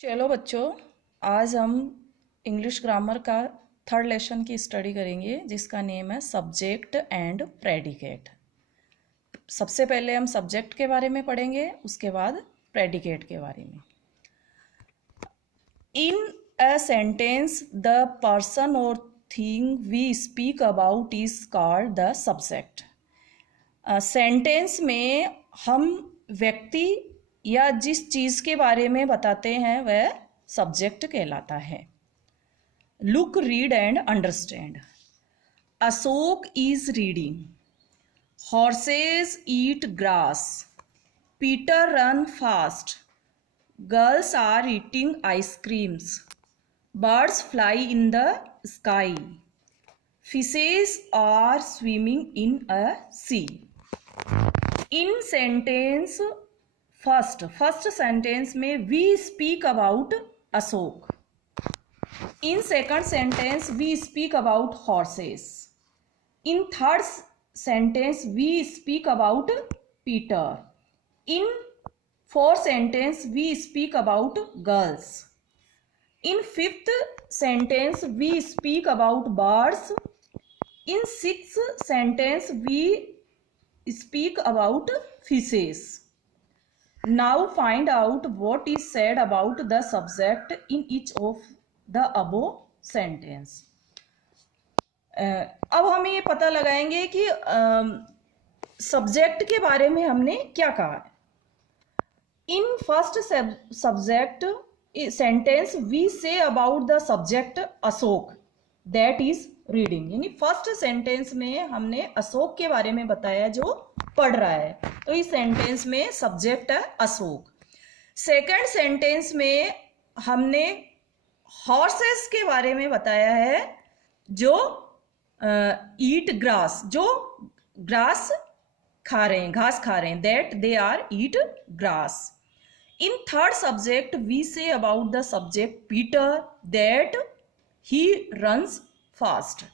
चलो बच्चों, आज हम इंग्लिश ग्रामर का थर्ड लेसन की स्टडी करेंगे जिसका नेम है सब्जेक्ट एंड प्रेडिकेट। सबसे पहले हम सब्जेक्ट के बारे में पढ़ेंगे, उसके बाद प्रेडिकेट के बारे में। In a sentence the person or thing we speak about is called the subject. Sentence में हम व्यक्ति या जिस चीज़ के बारे में बताते हैं वह सब्जेक्ट कहलाता है। Look, read and understand. Ashok is reading. Horses eat grass. Peter run fast. Girls are eating ice creams. Birds fly in the sky. Fishes are swimming in a sea. In sentence first sentence में we speak about Ashok. In second sentence we speak about horses. In third sentence we speak about Peter. In fourth sentence we speak about girls. In fifth sentence we speak about birds. In sixth sentence we speak about fishes. Now find out what is said about the subject in each of the above sentence. अब हम ये पता लगाएंगे कि subject के बारे में हमने क्या कहा है। In first subject sentence we say about the subject Ashok that is reading, यानी फर्स्ट सेंटेंस में हमने अशोक के बारे में बताया जो पढ़ रहा है, तो इस सेंटेंस में सब्जेक्ट है अशोक। सेकंड सेंटेंस में हमने हॉर्सेस के बारे में बताया है जो ईट ग्रास, जो ग्रास खा रहे हैं, घास खा रहे हैं, that they are eat grass. In third subject we say about the subject Peter that he runs fast.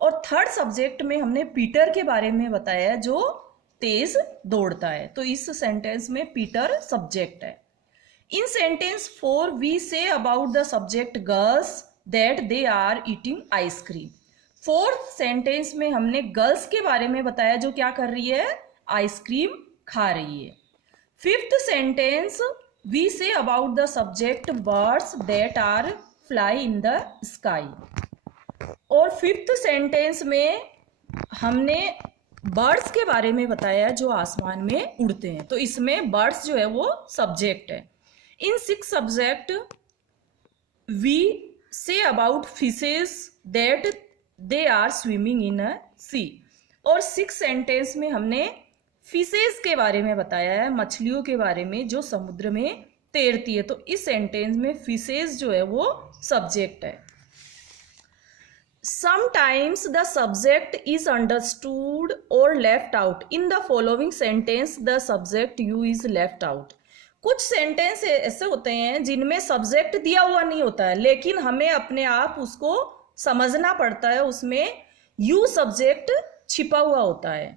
और थर्ड सब्जेक्ट में हमने पीटर के बारे में बताया जो तेज दौड़ता है, तो इस सेंटेंस में पीटर सब्जेक्ट है। In sentence 4 we say about the subject girls that they are eating ice cream. Fourth sentence में हमने गर्ल्स के बारे में बताया जो क्या कर रही है, आइसक्रीम खा रही है। Fifth sentence we say about the subject birds that are fly in the sky. और फिफ्थ सेंटेंस में हमने बर्ड्स के बारे में बताया जो आसमान में उड़ते हैं, तो इसमें बर्ड्स जो है वो सब्जेक्ट है। In six subject we say about fishes that they are swimming in a sea. और सिक्स सेंटेंस में हमने फिशेस के बारे में बताया है, मछलियों के बारे में जो समुद्र में तैरती है, तो इस सेंटेंस में फिशेस जो है वो सब्जेक्ट है। Sometimes the subject is understood or left out. In the following sentence, the subject you is left out. कुछ सेंटेंस ऐसे होते हैं जिनमें सब्जेक्ट दिया हुआ नहीं होता है, लेकिन हमें अपने आप उसको समझना पड़ता है, उसमें यू सब्जेक्ट छिपा हुआ होता है।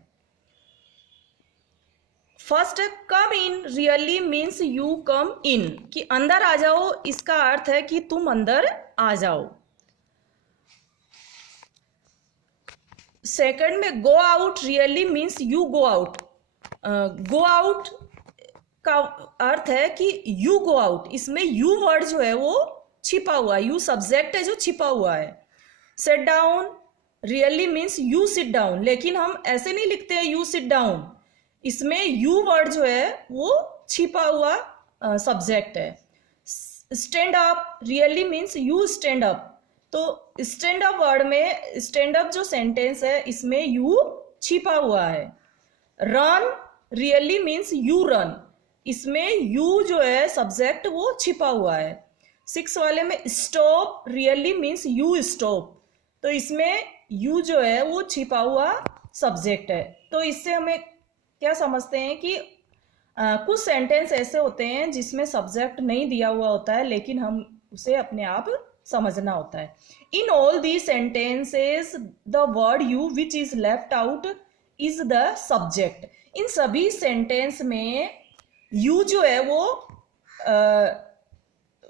First, come in really means you come in, कि अंदर आ जाओ, इसका अर्थ है कि तुम अंदर आ जाओ। सेकंड में go out really means you go out. Go out का अर्थ है कि यू गो आउट, इसमें यू वर्ड जो है वो छिपा हुआ है, यू सब्जेक्ट है जो छिपा हुआ है। Sit down really means you sit down, लेकिन हम ऐसे नहीं लिखते हैं यू सिट डाउन, इसमें यू वर्ड जो है वो छिपा हुआ सब्जेक्ट है। Stand up really means you stand up, तो स्टैंड अप वर्ड में स्टैंड अप जो सेंटेंस है इसमें यू छिपा हुआ है। Run really means you run, इसमें यू जो है सब्जेक्ट वो छिपा हुआ है। सिक्स वाले में stop really means you stop, तो इसमें यू जो है वो छिपा हुआ सब्जेक्ट है। तो इससे हमें क्या समझते हैं कि कुछ सेंटेंस ऐसे होते हैं जिसमें सब्जेक्ट नहीं दिया हुआ होता है, लेकिन हम उसे अपने आप समझना होता है। In all the sentences the word you which is left out is the subject. इन सभी सेंटेंस में यू जो है वो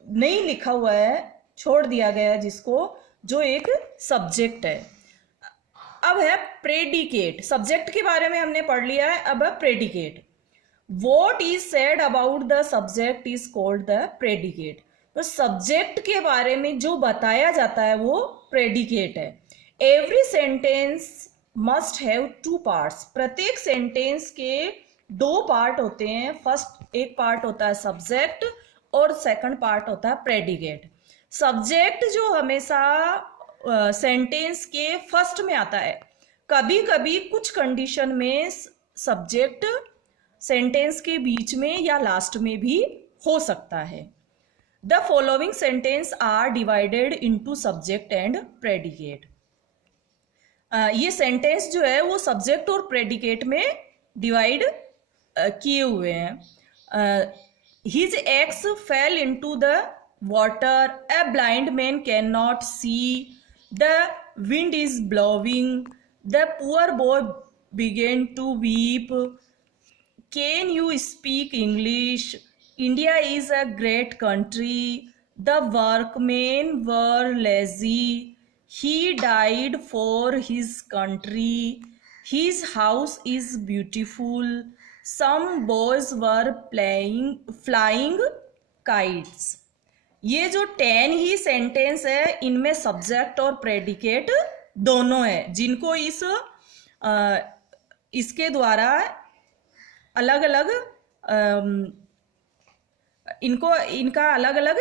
नहीं लिखा हुआ है, छोड़ दिया गया है जिसको, जो एक सब्जेक्ट है। अब है प्रेडिकेट। सब्जेक्ट के बारे में हमने पढ़ लिया है, अब है predicate. What is said about the subject is called the predicate. तो सब्जेक्ट के बारे में जो बताया जाता है वो प्रेडिकेट है। Every sentence must have two parts. प्रत्येक सेंटेंस के दो पार्ट होते हैं। फर्स्ट एक पार्ट होता है सब्जेक्ट और सेकंड पार्ट होता है प्रेडिकेट। सब्जेक्ट जो हमेशा सेंटेंस के फर्स्ट में आता है, कभी कभी कुछ कंडीशन में सब्जेक्ट सेंटेंस के बीच में या लास्ट में भी हो सकता है। The following sentence are divided into subject and predicate. ये सेंटेंस जो है वो सब्जेक्ट और प्रेडिकेट में डिवाइड किए हुए हैं। His axe fell into the water, a blind man can not see, the wind is blowing, the poor boy began to weep, can you speak English, India is a great country, the workmen were lazy, he died for his country, his house is beautiful, some boys were flying kites। ये जो 10 ही sentence है इनमें subject और predicate दोनों है, जिनको इसके द्वारा अलग अलग इनका अलग अलग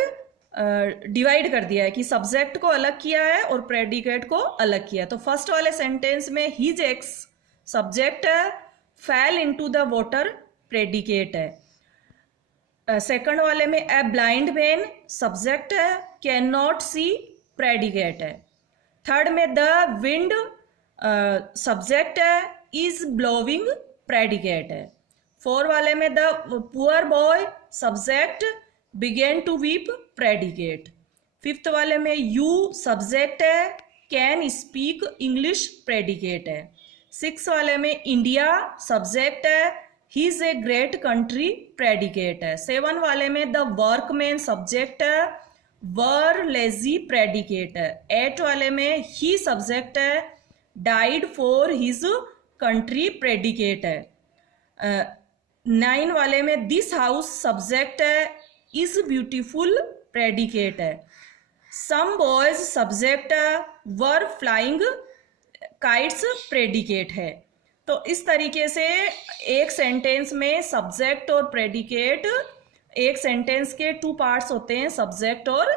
डिवाइड कर दिया है कि सब्जेक्ट को अलग किया है और प्रेडिकेट को अलग किया है। तो फर्स्ट वाले सेंटेंस में हिज एक्स सब्जेक्ट है, fell into the water predicate है। सेकंड वाले में ए ब्लाइंड मैन सब्जेक्ट है, कैन नॉट सी प्रेडिकेट है। थर्ड में द विंड सब्जेक्ट है, इज ब्लोइंग प्रेडिकेट है। फोर वाले में the poor boy subject, began to weep predicate. Fifth वाले में यू सब्जेक्ट है, कैन स्पीक इंग्लिश प्रेडिकेट है। सिक्स वाले में इंडिया सब्जेक्ट है, he is a great country predicate है। सेवन वाले में द वर्कमैन सब्जेक्ट है, वर लेजी प्रेडिकेट है। एट वाले में ही सब्जेक्ट है, died for his country predicate है। 9 वाले में दिस हाउस सब्जेक्ट है, इज ब्यूटीफुल प्रेडिकेट है। सम बॉयज सब्जेक्ट है, वर फ्लाइंग काइट्स प्रेडिकेट है। तो इस तरीके से एक सेंटेंस में सब्जेक्ट और प्रेडिकेट, एक सेंटेंस के 2 पार्ट्स होते हैं, सब्जेक्ट और